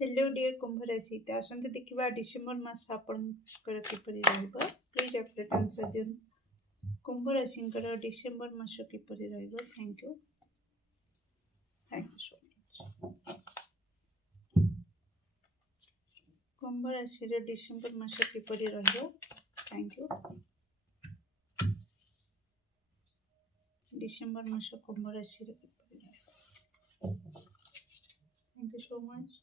Hello dear कुंभ राशि तो आसते देखा डिसेम्बर मास आपंकर किपरि प्लीज अपडेट आंसर दिखाँ कुंभ राशि डिसेम्बर मास किपरि थैंक यू सो मच। कुंभ राशि डिसेम्बर मास किपरि थैंक यू डिसेम्बर मास कुंभ राशि थैंक यू सो मच।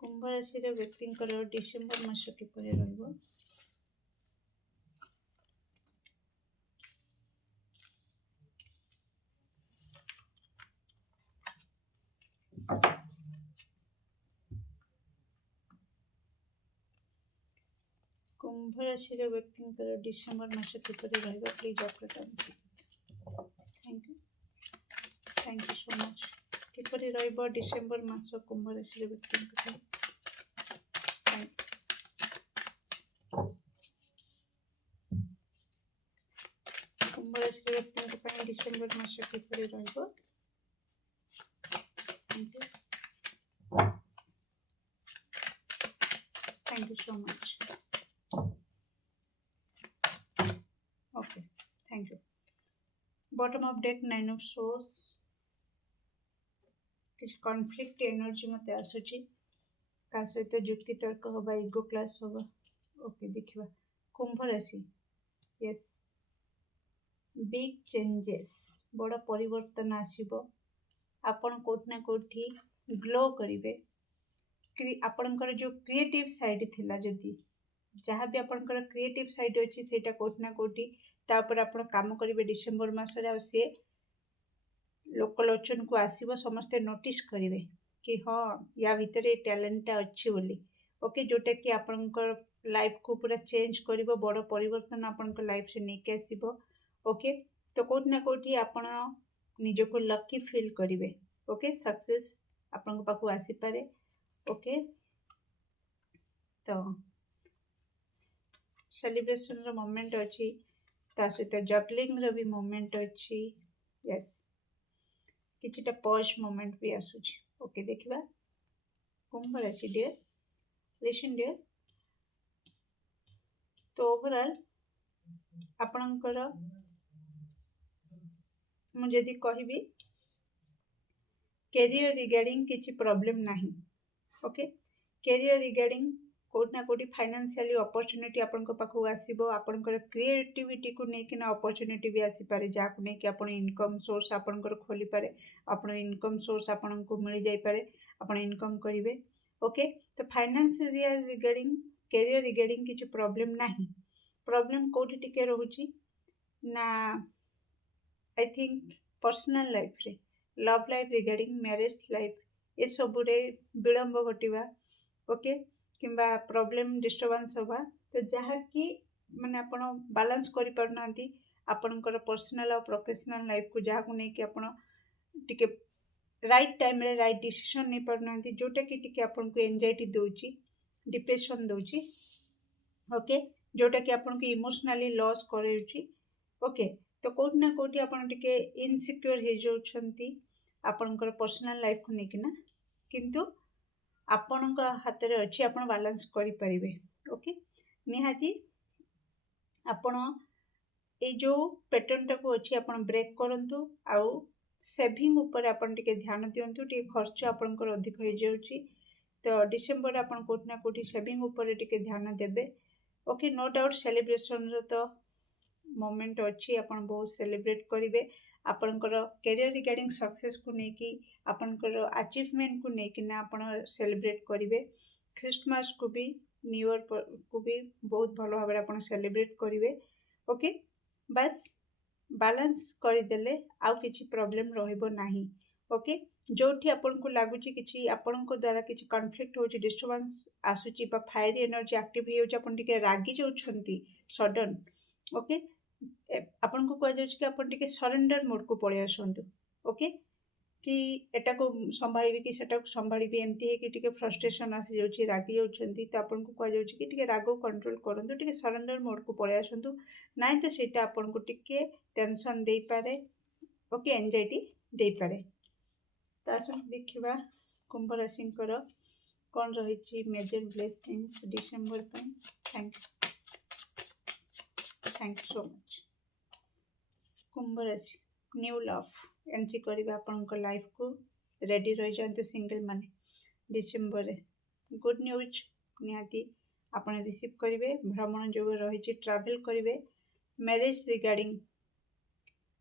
कुंभ राशि व्यक्ति डिसेम्बर मास किपरि कुंभ राशि व्यक्ति डिसेम्बर मास किपरि please update answer thank you so much. किपरि डिसेम्बर मास कुंभ राशि व्यक्ति कुंभ राशि व्यक्ति डिसेम्बर मास किपरि thank you so much. Okay thank you. Bottom of deck 9 of source किसी कॉन्फ्लिक्ट एनर्जी मत आसूची का सहित जुक्ति तर्क हवा इगो क्लास हवा। ओके देखिबा कुंभ राशि यस बिग चेंजेस बड़ परिवर्तन आसीबो आपण कोठ ना कोठी ग्लो करिवे आपणकर जो क्रिएटिव साइड थिला जदी जहाँ भी आपणकर क्रिएटिव साइड अछि सेटा कोठ ना कोठी तापर आपण काम करिवे डिसेंबर मास रे आ से लोकलोचन को आसीबो समस्ते नोटिस करिवे कि हाँ या भितर टैलेंट अच्छी बोली ओके जोटा कि आपणकर लाइफ को पूरा चेंज करिवो बड़ परिवर्तन आपणकर लाइफ से नेके आसीबो ओके तो कोठ ना कोठी आपण निजको लकी फील करिवे ओके सक्सेस आपन पाखु आसी पारे ओके तो सेलिब्रेशन रो मोमेंट अछि ता सहित जगलिंग रो भी मोमेंट अछि यस किछिटा पॉज मोमेंट भी आसुछि ओके देखिबा कुंभ राशि डियर लिसन डियर तो ओवरऑल आपणकर मु जदि कहबी कैरियर रिगार्डिंग किछि प्रॉब्लम नाही ओके कैरियर रिगार्डिंग कोट ना कोटी फाइनेंशियली अपॉर्चुनिटी आपनको पाखु आसीबो आपनकर क्रिएटिविटी को नेकिन अपॉर्चुनिटी भी आसी पारे जाकु ने कि आपण इनकम सोर्स आपनकर खोली पारे आपण इनकम सोर्स आपनको मिल जाई पारे आपण इनकम करिवे ओके तो फाइनेंशियल रिगार्डिंग कैरियर रिगार्डिंग किछि प्रॉब्लम नाही प्रॉब्लम कोठी टिके रहूची ना आई थिंक पर्सनल लाइफ रे love life regarding marriage life ए सबुरे विलंब घटिवा ओके किंबा प्रॉब्लम डिस्टर्बेंस होगा तो जहाँ कि माने आपण बैलेंस करि परनांती आपणकर पर्सनल और प्रोफेशनल लाइफ को जहाँ को नहीं कि आपण टिके राइट टाइम रे राइट डिसीजन नहीं परनांती जोटा कि टिके आपण को एंजाइटी दोची डिप्रेशन दोची ओके जोटा कि आपण को इमोशनली लॉस करउची ओके तो कोठी ना कोठी आपण टिके इनसिक्योर हे जाउछंती आपणकर पर्सनल लाइफ को नहीं कि ना किंतु आपणक हाथ रे अछि आपण बैलेंस करि परिबे ओके निहाती आपण ए जो पैटर्न टाको अछि आपण ब्रेक करंतु आउ सेविंग ऊपर आपण टिके ध्यान दियंतु टिके खर्च आपणकर अधिक हो जाउची तो डिसेंबर आपण कोठ ना कोठी सेविंग ऊपर टिके ध्यान देबे ओके नो डाउट सेलिब्रेशन रो तो मोमेंट अछि आपण बहुत सेलिब्रेट करिवे आपणकर कैरियर रिगार्डिंग सक्सेस को नेकी आपणकर अचीवमेंट को नेकी ना आपण सेलिब्रेट करिवे क्रिसमस को भी न्यू ईयर को भी बहुत भलो भाबरे आपण सेलिब्रेट करिवे ओके बस बैलेंस करदेले आउ किछि प्रॉब्लम रहइबो नाही ओके जोठी आपण को लागुची किछि आपण को द्वारा किछि कॉन्फ्लिक्ट होची डिस्टर्बेंस आसुची बा फायर एनर्जी एक्टिव हे होची आपण टिके रागी जाउछंती सडन ओके आपण को कह जाउछि कि आपण टिके सरेंडर मोड को पळे आसंतु ओके कि एटा को संभाळिबे कि सेटा को संभाळिबे एमती हे कि टिके फ्रस्ट्रेशन आसी जाउछि रागी जाउछंती तो आपण को कह जाउछि कि टिके राग कंट्रोल करंतु टिके सरेंडर मोड को पळे आसंतु नाइ तो सेटा आपण को टिके टेंशन देई पारे ओके एंजाइटी देई पारे ତ ଆସନ୍ତୁ ଦେଖିବା କୁମ୍ଭ ରାଶିଙ୍କର କ'ଣ ରହିଛି ମେଜର ବ୍ଲେସିଂସ୍ ଡିସେମ୍ବର ପାଇଁ। Thank you so much. କୁମ୍ଭ ରାଶି ନ୍ୟୁ ଲଭ୍ ଏଣ୍ଟ୍ରି କରିବେ ଆପଣଙ୍କ ଲାଇଫକୁ। ରେଡ଼ି ରହିଯାଆନ୍ତୁ ସିଙ୍ଗଲ ମାନେ। ଡିସେମ୍ବରରେ ଗୁଡ୍ ନ୍ୟୁଜ୍ ନିହାତି ଆପଣ ରିସିଭ୍ କରିବେ। ଭ୍ରମଣ ଯୋଗ ରହିଛି, ଟ୍ରାଭେଲ୍ କରିବେ। ମ୍ୟାରେଜ୍ ରିଗାର୍ଡ଼ିଂ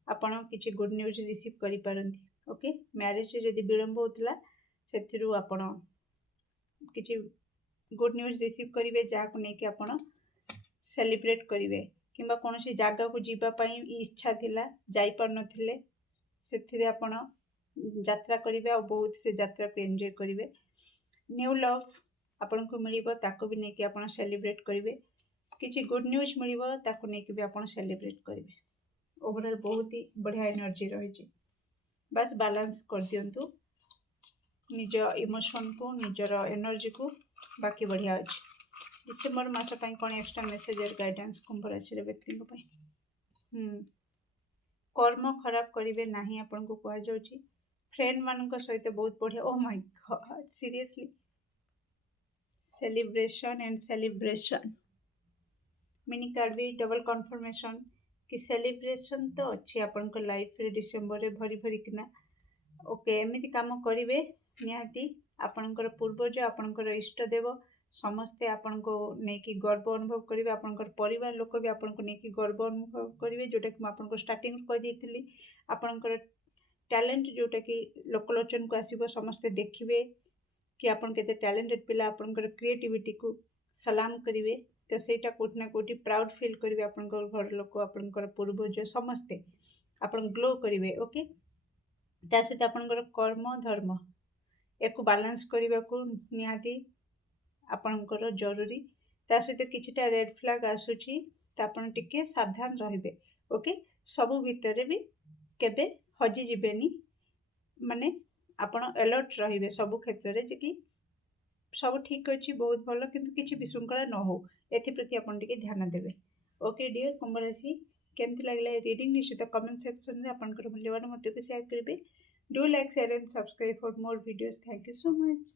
ଆପଣ କିଛି ଗୁଡ୍ ନ୍ୟୁଜ୍ ରିସିଭ୍ କରିପାରନ୍ତି। ଓକେ, ମ୍ୟାରେଜ୍ରେ ଯଦି ବିଳମ୍ବ ହେଉଥିଲା ସେଥିରୁ ଆପଣ କିଛି ଗୁଡ୍ ନ୍ୟୁଜ୍ ରିସିଭ୍ କରିବେ, ଯାହାକୁ ନେଇକି ଆପଣ ସେଲିବ୍ରେଟ୍ କରିବେ। କିମ୍ବା କୌଣସି ଜାଗାକୁ ଯିବା ପାଇଁ ଇଚ୍ଛା ଥିଲା, ଯାଇପାରୁନଥିଲେ, ସେଥିରେ ଆପଣ ଯାତ୍ରା କରିବେ ଆଉ ବହୁତ ସେ ଯାତ୍ରାକୁ ଏନ୍ଜୟ କରିବେ। ନ୍ୟୁ ଲଭ୍ ଆପଣଙ୍କୁ ମିଳିବ, ତାକୁ ବି ନେଇକି ଆପଣ ସେଲିବ୍ରେଟ୍ କରିବେ। କିଛି ଗୁଡ୍ ନ୍ୟୁଜ୍ ମିଳିବ, ତାକୁ ନେଇକି ବି ଆପଣ ସେଲିବ୍ରେଟ୍ କରିବେ। ଓଭରାଲ୍ ବହୁତ ହି ବଢ଼ିଆ ଏନର୍ଜି ରହିଛି। ବାସ୍ ବାଲାନ୍ସ କରିଦିଅନ୍ତୁ ନିଜ ଇମୋସନ୍କୁ, ନିଜର ଏନର୍ଜିକୁ, ବାକି ବଢ଼ିଆ ଅଛି। ଡିସେମ୍ବର ମାସ ପାଇଁ କ'ଣ ଏକ୍ସଟ୍ରା ମେସେଜ୍ ଅର୍ ଗାଇଡାନ୍ସ କୁମ୍ଭ ରାଶିର ବ୍ୟକ୍ତିଙ୍କ ପାଇଁ? କର୍ମ ଖରାପ କରିବେ ନାହିଁ ଆପଣଙ୍କୁ କୁହାଯାଉଛି। ଫ୍ରେଣ୍ଡମାନଙ୍କ ସହିତ ବହୁତ ବଢ଼ିଆ। Oh my god, seriously celebration and celebration mini card भी डबल कन्फर्मेशन कि सेलिब्रेशन तो अच्छी आपण लाइफ रे डिसेम्बर रे भरी भरी किना। ओके, एमती काम करेंगे निहाती आपणकर पूर्वज, आपणकर इष्टदेव समस्ते आपण को नेकी गर्व अनुभव करेंगे। आपणकर परिवार लोक भी आपण को नेकी गर्व अनुभव करेंगे, जोटा कि आपन को स्टार्टिंग कह देती। आपणकर टैलेंट जोटा कि लोकलोचन को आसीबो, समस्ते देखिए कि आपन केते टैलेंटेड पिला, आपनकर क्रिएटिविटी को सलाम करेंगे। तो सेटा कोठी ना कोठी प्राउड फील करेंगे। आपनकर घर लोक, आपनकर पूर्वज समस्ते आपन ग्लो करेंगे। ओके, ता सहित आपनकर कर्म धर्म एको बैलेंस करने को निहाती आपनकर जरूरी। ता सहित किछिटा रेड फ्लैग आसुची, तो आपन टिके सावधान रहिबे। ओके, सबु भितरे भी केबे हजि जिबेनी, माने आपण अलर्ट रहिबे सबु क्षेत्र रे, जे कि सब ठीक अच्छी, बहुत भल, किंतु किछि विशृंखला न हो, एप्रति आपण टिके ध्यान देबे। ओके डियर कुंभ राशि, केमती लागला रीडिंग निश्चित कमेंट सेक्शन में आपनकर मूल्यवान मत को शेयर करेंगे। Do like, share and subscribe for more videos. Thank you so much.